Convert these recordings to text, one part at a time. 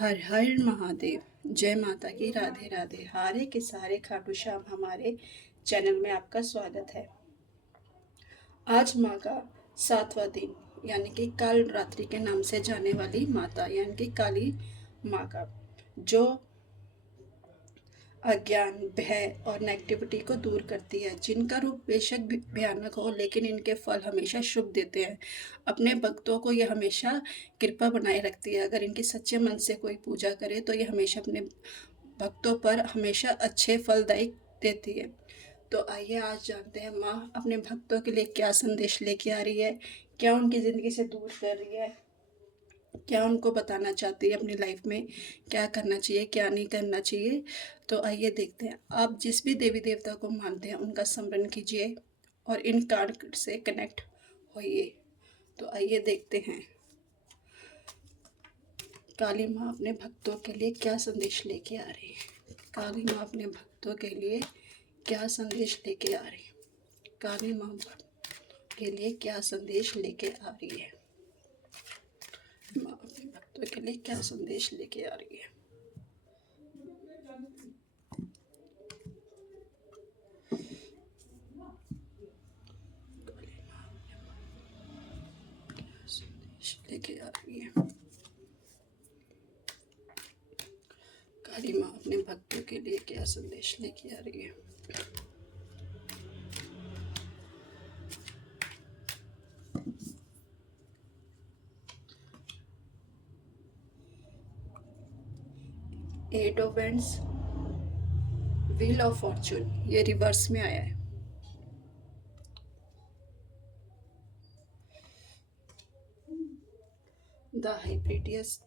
हर हर महादेव। जय माता की। राधे राधे। हारे के सारे खाटू श्याम हमारे चैनल में आपका स्वागत है। आज माँ का 7वां दिन यानी कि काल रात्रि के नाम से जाने वाली माता यानी कि काली माँ का जो अज्ञान, भय और नेगेटिविटी को दूर करती है, जिनका रूप बेशक भी भयानक हो लेकिन इनके फल हमेशा शुभ देते हैं। अपने भक्तों को ये हमेशा कृपा बनाए रखती है। अगर इनकी सच्चे मन से कोई पूजा करे तो ये हमेशा अपने भक्तों पर हमेशा अच्छे फलदायक देती है। तो आइए आज जानते हैं माँ अपने भक्तों के लिए क्या संदेश लेके आ रही है, क्या उनकी ज़िंदगी से दूर कर रही है, क्या उनको बताना चाहती है अपनी लाइफ में क्या करना चाहिए क्या नहीं करना चाहिए। तो आइए देखते हैं। आप जिस भी देवी देवता को मानते हैं उनका स्मरण कीजिए और इन कार्ड से कनेक्ट होइए। तो आइए देखते हैं काली माँ अपने भक्तों के लिए क्या संदेश लेके आ रही है। काली माँ अपने भक्तों के लिए क्या संदेश लेके आ रही है। काली माँ के लिए क्या संदेश लेके आ रही है। माँ अपने भक्तों के लिए क्या संदेश लेके आ रही है। संदेश लेके आ रही है। काली माँ अपने भक्तों के लिए क्या संदेश लेके आ रही है। Eight of wands, wheel of fortune, ये रिवर्स में आया है। द हाइप्रेटियस,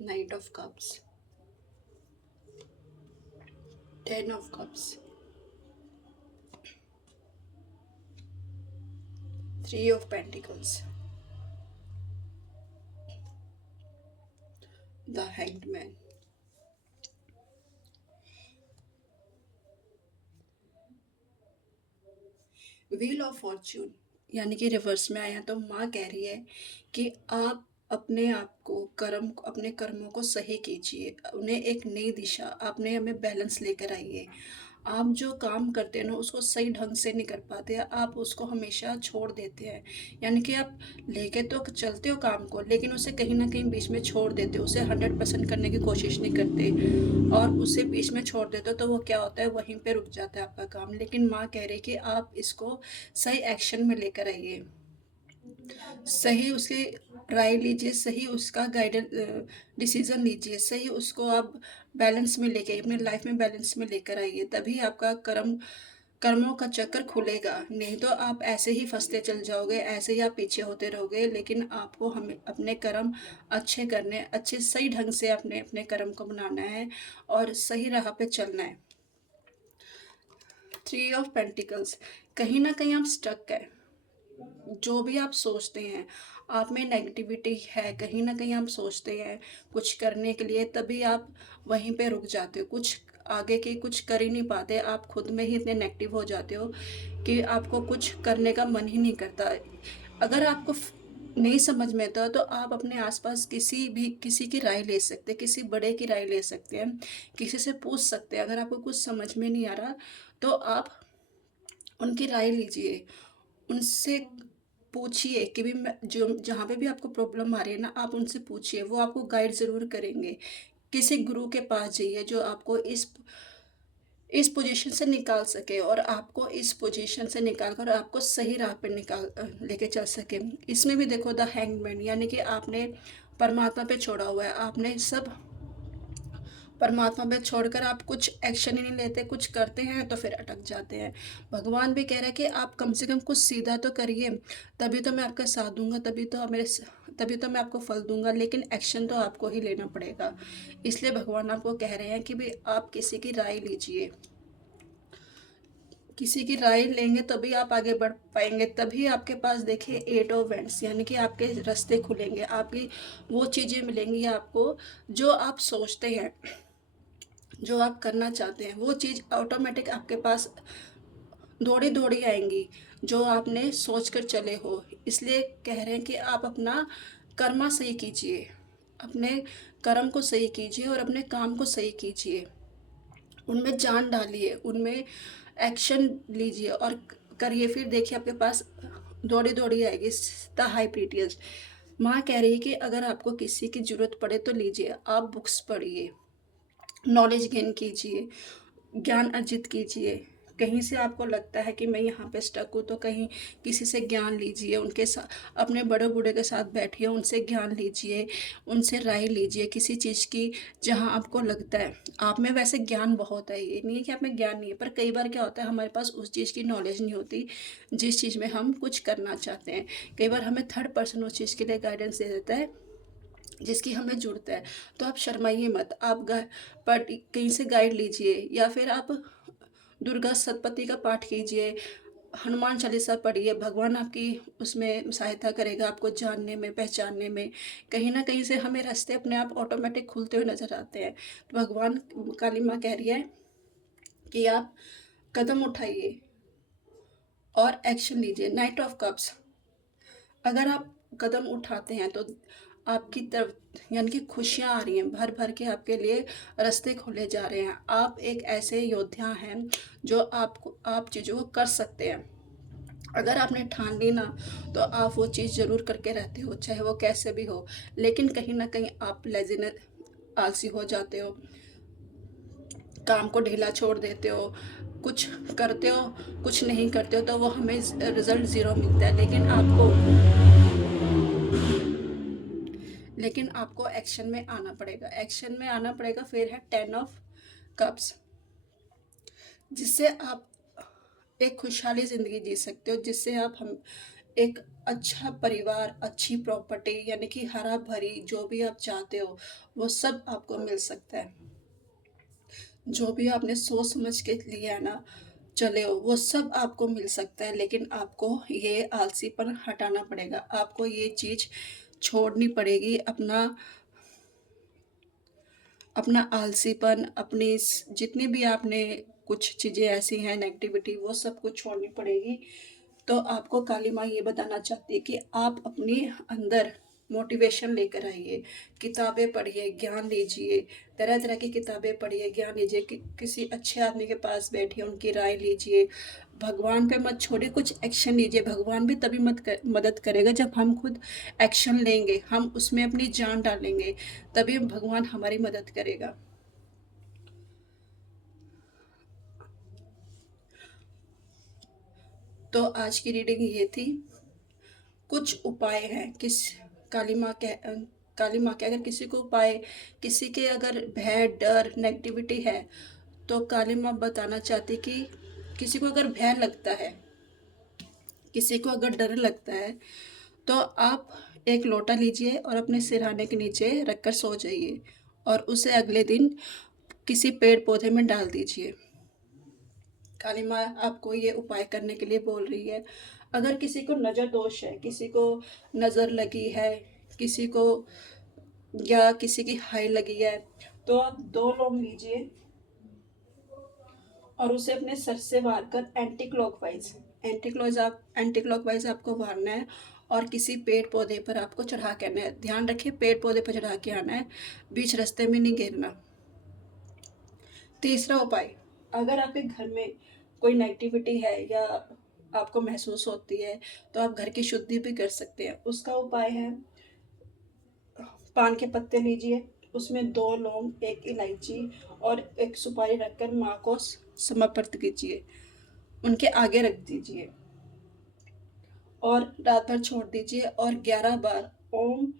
knight of cups, 10 of cups, 3 of pentacles, the hanged man. Wheel of fortune यानी कि रिवर्स में आया तो माँ कह रही है कि आप अपने आप को अपने कर्मों को सही कीजिए, उन्हें एक नई दिशा, आपने हमें बैलेंस लेकर आइए। आप जो काम करते हैं ना उसको सही ढंग से नहीं कर पाते, आप उसको हमेशा छोड़ देते हैं। यानी कि आप लेके तो चलते हो काम को लेकिन उसे कहीं ना कहीं बीच में छोड़ देते हो, उसे 100% करने की कोशिश नहीं करते और उसे बीच में छोड़ देते हो तो वो क्या होता है, वहीं पे रुक जाता है आपका काम। लेकिन माँ कह रही है कि आप इसको सही एक्शन में लेकर आइए, सही उसकी राय लीजिए, सही उसका गाइडेंस डिसीजन लीजिए, सही उसको आप बैलेंस में लेके अपनी लाइफ में बैलेंस में लेकर आइए। तभी आपका कर्मों का चक्कर खुलेगा, नहीं तो आप ऐसे ही फंसते चल जाओगे, ऐसे ही आप पीछे होते रहोगे। लेकिन आपको हमें अपने कर्म अच्छे करने, अच्छे सही ढंग से अपने अपने कर्म को बनाना है और सही राह पे चलना है। 3 ऑफ पेंटिकल्स, कहीं ना कहीं आप स्टक है। जो भी आप सोचते हैं आप में नेगेटिविटी है, कहीं ना कहीं आप सोचते हैं कुछ करने के लिए, तभी आप वहीं पे रुक जाते हो, कुछ आगे के कुछ कर ही नहीं पाते। आप खुद में ही इतने नेगेटिव हो जाते हो कि आपको कुछ करने का मन ही नहीं करता। अगर आपको नहीं समझ में आता तो आप अपने आसपास किसी की राय ले सकते हैं, किसी बड़े की राय ले सकते हैं, किसी से पूछ सकते हैं। अगर आपको कुछ समझ में नहीं आ रहा तो आप उनकी राय लीजिए, उनसे पूछिए कि भी मैं जो जहाँ पे भी आपको प्रॉब्लम आ रही है ना, आप उनसे पूछिए, वो आपको गाइड ज़रूर करेंगे। किसी गुरु के पास जाइए जो आपको इस पोजीशन से निकाल सके और आपको इस पोजीशन से निकाल कर आपको सही राह पर लेके चल सके। इसमें भी देखो द हैंगमैन यानी कि आपने परमात्मा पे छोड़ा हुआ है, आपने सब परमात्मा पे छोड़कर आप कुछ एक्शन ही नहीं लेते, कुछ करते हैं तो फिर अटक जाते हैं। भगवान भी कह रहे हैं कि आप कम से कम कुछ सीधा तो करिए, तभी तो मैं आपका साथ दूंगा, तभी तो मैं आपको फल दूंगा। लेकिन एक्शन तो आपको ही लेना पड़ेगा। इसलिए भगवान आपको कह रहे हैं कि भाई आप किसी की राय लीजिए, किसी की राय लेंगे तभी आप आगे बढ़ पाएंगे। तभी आपके पास देखिए 8 ऑफ वैंड्स यानी कि आपके रास्ते खुलेंगे, आपकी वो चीज़ें मिलेंगी आपको जो आप सोचते हैं, जो आप करना चाहते हैं, वो चीज़ ऑटोमेटिक आपके पास दौड़ी दौड़ी आएंगी जो आपने सोच कर चले हो। इसलिए कह रहे हैं कि आप अपना कर्मा सही कीजिए, अपने कर्म को सही कीजिए और अपने काम को सही कीजिए। उनमें जान डालिए, उनमें एक्शन लीजिए और करिए। फिर देखिए आपके पास दौड़ी दौड़ी आएगी। द हाई प्रीटियस माँ कह रही है कि अगर आपको किसी की ज़रूरत पड़े तो लीजिए, आप बुक्स पढ़िए, नॉलेज गेन कीजिए, ज्ञान अर्जित कीजिए। कहीं से आपको लगता है कि मैं यहाँ पे स्टक हूँ, तो कहीं किसी से ज्ञान लीजिए, उनके साथ अपने बड़े बूढ़े के साथ बैठिए, उनसे ज्ञान लीजिए, उनसे राय लीजिए किसी चीज़ की। जहाँ आपको लगता है आप में वैसे ज्ञान बहुत है, ये नहीं है कि आप में ज्ञान नहीं है, पर कई बार क्या होता है हमारे पास उस चीज़ की नॉलेज नहीं होती जिस चीज़ में हम कुछ करना चाहते हैं। कई बार हमें थर्ड पर्सन उस चीज़ के लिए गाइडेंस दे देता है जिसकी हमें ज़रूरत है। तो आप शर्माइए मत, आप पर कहीं से गाइड लीजिए, या फिर आप दुर्गा सप्तपदी का पाठ कीजिए, हनुमान चालीसा पढ़िए। भगवान आपकी उसमें सहायता करेगा, आपको जानने में, पहचानने में। कहीं ना कहीं से हमें रास्ते अपने आप ऑटोमेटिक खुलते हुए नजर आते हैं। तो भगवान काली माँ कह रही है कि आप कदम उठाइए और एक्शन लीजिए। नाइट ऑफ कप्स, अगर आप कदम उठाते हैं तो आपकी तरफ यानी कि खुशियाँ आ रही हैं, भर भर के आपके लिए रास्ते खोले जा रहे हैं। आप एक ऐसे योद्धा हैं जो आप चीज़ों को कर सकते हैं। अगर आपने ठान ली ना, तो आप वो चीज़ ज़रूर करके रहते हो, चाहे वो कैसे भी हो। लेकिन कहीं ना कहीं आप लेज़ीनेस, आलसी हो जाते हो, काम को ढीला छोड़ देते हो, कुछ करते हो कुछ नहीं करते हो, तो वो हमें रिजल्ट ज़ीरो मिलता है। लेकिन आपको एक्शन में आना पड़ेगा, एक्शन में आना पड़ेगा। फिर है 10 ऑफ कप्स, जिससे आप एक खुशहाली ज़िंदगी जी सकते हो, जिससे आप हम एक अच्छा परिवार, अच्छी प्रॉपर्टी, यानी कि हरा भरी जो भी आप चाहते हो वो सब आपको मिल सकता है। जो भी आपने सोच समझ के लिया है ना, चले हो, वो सब आपको मिल सकता है। लेकिन आपको ये आलसीपन हटाना पड़ेगा, आपको ये चीज़ छोड़नी पड़ेगी। अपना अपना आलसीपन, अपनी जितनी भी आपने कुछ चीज़ें ऐसी हैं नेगेटिविटी, वो सब कुछ छोड़नी पड़ेगी। तो आपको काली माँ ये बताना चाहती है कि आप अपने अंदर मोटिवेशन लेकर आइए, किताबें पढ़िए, ज्ञान लीजिए, तरह तरह की किताबें पढ़िए, ज्ञान लीजिए, किसी अच्छे आदमी के पास बैठिए, उनकी राय लीजिए। भगवान पे मत छोड़िए, कुछ एक्शन लीजिए। भगवान भी तभी मदद करेगा जब हम खुद एक्शन लेंगे, हम उसमें अपनी जान डालेंगे, तभी भगवान हमारी मदद करेगा। तो आज की रीडिंग ये थी। कुछ उपाय हैं किस काली माँ के काली माँ के, अगर किसी को उपाय, किसी के अगर भय, डर, नेगेटिविटी है, तो काली माँ बताना चाहती कि किसी को अगर भय लगता है, किसी को अगर डर लगता है, तो आप एक लोटा लीजिए और अपने सिरहाने के नीचे रखकर सो जाइए, और उसे अगले दिन किसी पेड़ पौधे में डाल दीजिए। काली माँ आपको ये उपाय करने के लिए बोल रही है। अगर किसी को नज़र दोष है, किसी को नज़र लगी है, किसी को या किसी की हाई लगी है, तो आप 2 लौंग लीजिए और उसे अपने सर से वार कर एंटी क्लॉकवाइज आपको वारना है, और किसी पेड़ पौधे पर आपको चढ़ा के आना है। ध्यान रखिए, पेड़ पौधे पर चढ़ा के आना है, बीच रास्ते में नहीं गिरना। तीसरा उपाय, अगर आपके घर में कोई नेगेटिविटी है या आपको महसूस होती है, तो आप घर की शुद्धि भी कर सकते हैं। उसका उपाय है, पान के पत्ते लीजिए, उसमें 2 लौंग, एक इलायची और एक सुपारी रखकर माँ को समर्पित कीजिए, उनके आगे रख दीजिए और रात भर छोड़ दीजिए, और 11 बार ओम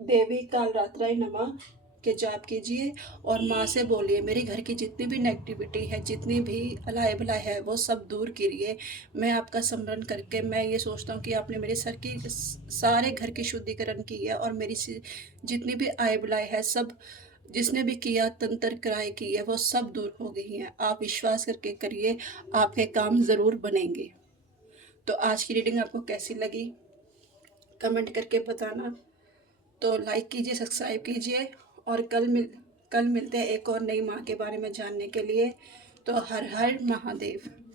देवी कालरात्रि नमः के जाप कीजिए, और माँ से बोलिए मेरी घर की जितनी भी नेगेटिविटी है, जितनी भी अलाय भलाय है, वो सब दूर करिए। मैं आपका स्मरण करके मैं ये सोचता हूँ कि आपने मेरे सर की सारे घर की शुद्धिकरण की है, और मेरी जितनी भी आय बुलाय है सब, जिसने भी किया तंत्र क्राय की है, वो सब दूर हो गई हैं। आप विश्वास करके करिए, आपके काम ज़रूर बनेंगे। तो आज की रीडिंग आपको कैसी लगी कमेंट करके बताना। तो लाइक कीजिए, सब्सक्राइब कीजिए, और कल मिलते हैं एक और नई माँ के बारे में जानने के लिए। तो हर हर महादेव।